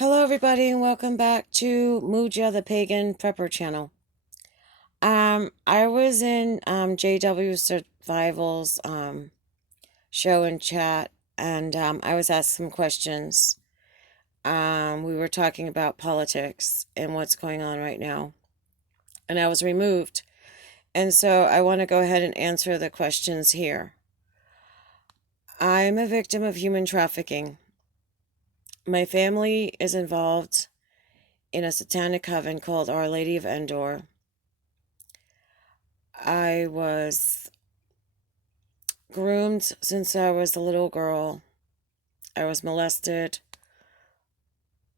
Hello, everybody, and welcome back to Muja the Pagan Prepper channel. I was in JW Survival's show and chat, and I was asked some questions. We were talking about politics and what's going on right now, and I was removed. And so I want to go ahead and answer the questions here. I'm a victim of human trafficking. My family is involved in a satanic coven called Our Lady of Endor. I was groomed since I was a little girl. I was molested.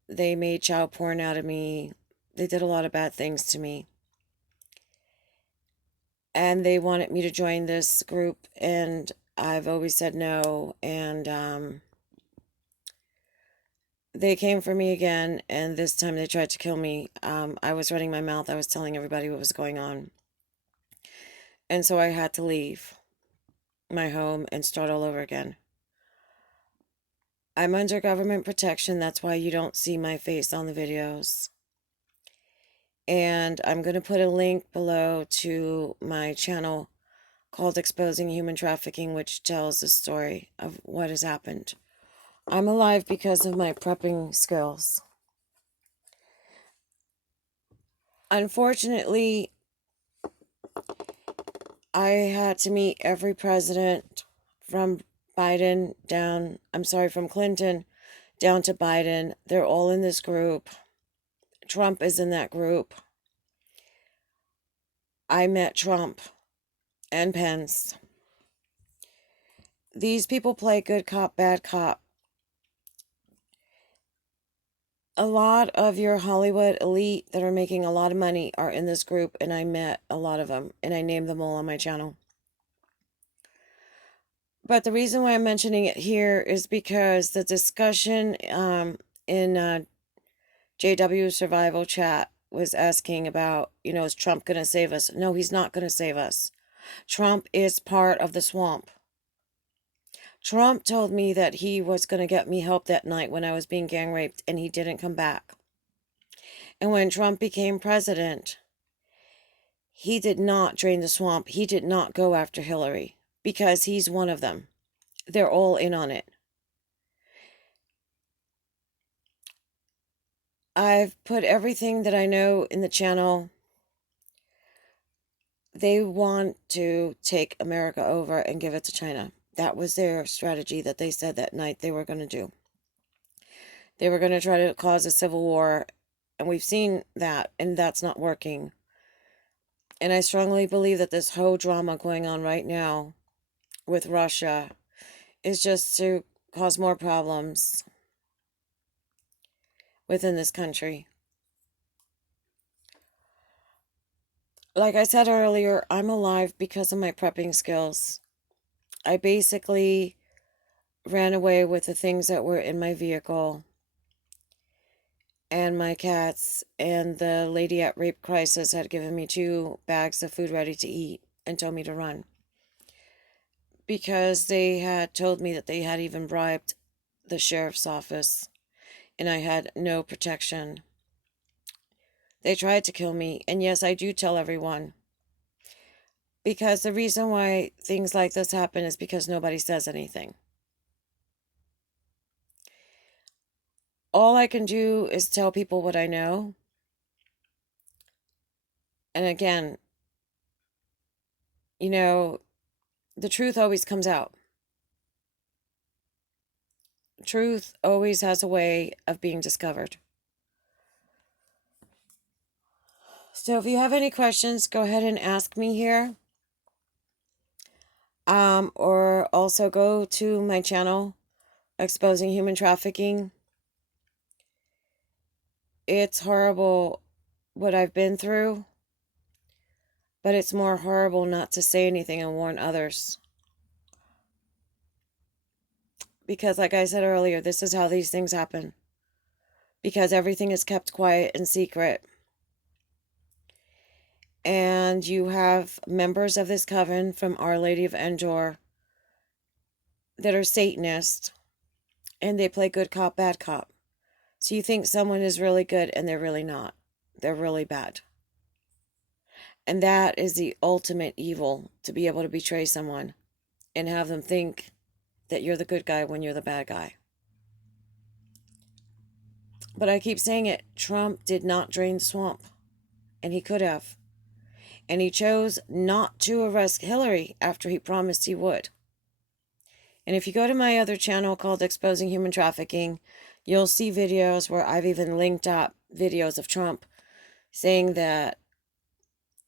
They made child porn out of me. They did a lot of bad things to me. And they wanted me to join this group, and I've always said no. And they came for me again, and this time they tried to kill me. I was running my mouth. I was telling everybody what was going on. And so I had to leave my home and start all over again. I'm under government protection. That's why you don't see my face on the videos. And I'm going to put a link below to my channel called Exposing Human Trafficking, which tells the story of what has happened. I'm alive because of my prepping skills. Unfortunately, I had to meet every president from Biden down, from Clinton down to Biden. They're all in this group. Trump is in that group. I met Trump and Pence. These people play good cop, bad cop. A lot of your Hollywood elite that are making a lot of money are in this group, and I met a lot of them, and I named them all on my channel. But the reason why I'm mentioning it here is because the discussion in JW Survival Chat was asking about, is Trump going to save us? No, he's not going to save us. Trump is part of the swamp. Trump told me that he was going to get me help that night when I was being gang raped, and he didn't come back. And when Trump became president, he did not drain the swamp. He did not go after Hillary because he's one of them. They're all in on it. I've put everything that I know in the channel. They want to take America over and give it to China. That was their strategy that they said that night they were going to do. They were going to try to cause a civil war, and we've seen that, and that's not working. And I strongly believe that this whole drama going on right now with Russia is just to cause more problems within this country. Like I said earlier, I'm alive because of my prepping skills. I basically ran away with the things that were in my vehicle and my cats, and the lady at Rape Crisis had given me 2 bags of food ready to eat and told me to run. Because they had told me that they had even bribed the sheriff's office, and I had no protection. They tried to kill me, and yes, I do tell everyone. Because the reason why things like this happen is because nobody says anything. All I can do is tell people what I know. And again, the truth always comes out. Truth always has a way of being discovered. So if you have any questions, go ahead and ask me here. Or also go to my channel, Exposing Human Trafficking. It's horrible what I've been through, but it's more horrible not to say anything and warn others. Because like I said earlier, this is how these things happen. Because everything is kept quiet and secret. And you have members of this coven from Our Lady of Endor that are Satanists, and they play good cop, bad cop. So you think someone is really good and they're really not. They're really bad. And that is the ultimate evil, to be able to betray someone and have them think that you're the good guy when you're the bad guy. But I keep saying it, Trump did not drain the swamp, and he could have. And he chose not to arrest Hillary after he promised he would. And if you go to my other channel called Exposing Human Trafficking, you'll see videos where I've even linked up videos of Trump saying that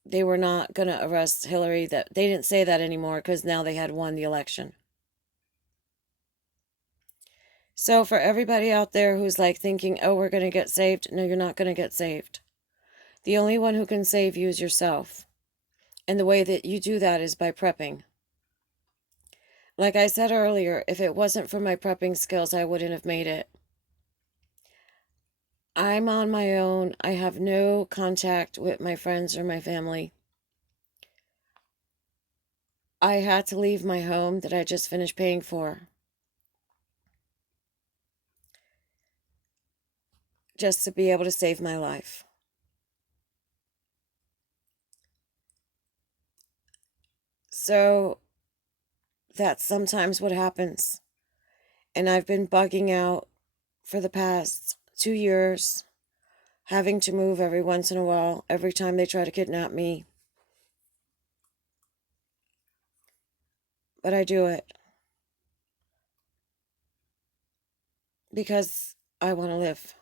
they were not going to arrest Hillary, that they didn't say that anymore because now they had won the election. So for everybody out there who's like thinking, oh, we're going to get saved. No, you're not going to get saved. The only one who can save you is yourself. And the way that you do that is by prepping. Like I said earlier, if it wasn't for my prepping skills, I wouldn't have made it. I'm on my own. I have no contact with my friends or my family. I had to leave my home that I just finished paying for, just to be able to save my life. So that's sometimes what happens. And I've been bugging out for the past 2 years, having to move every once in a while, every time they try to kidnap me. But I do it because I want to live.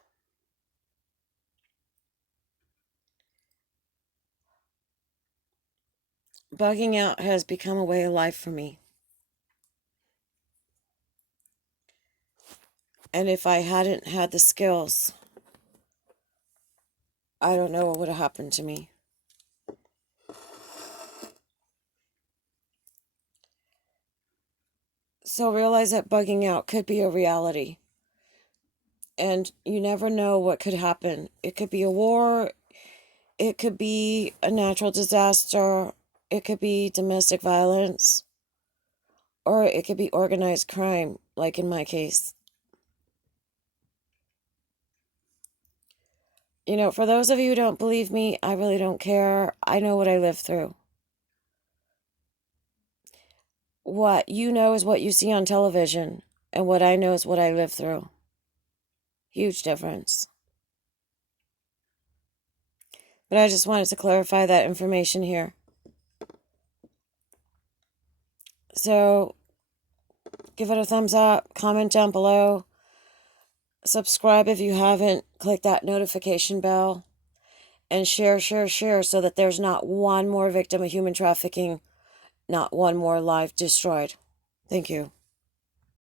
Bugging out has become a way of life for me. And if I hadn't had the skills, I don't know what would have happened to me. So realize that bugging out could be a reality. And you never know what could happen. It could be a war. It could be a natural disaster. It could be domestic violence. Or it could be organized crime, like in my case. You know, for those of you who don't believe me, I really don't care. I know what I lived through. What you know is what you see on television, and what I know is what I lived through. Huge difference. But I just wanted to clarify that information here. So, give it a thumbs up, comment down below, subscribe if you haven't, click that notification bell, and share so that there's not one more victim of human trafficking, not one more life destroyed. Thank you.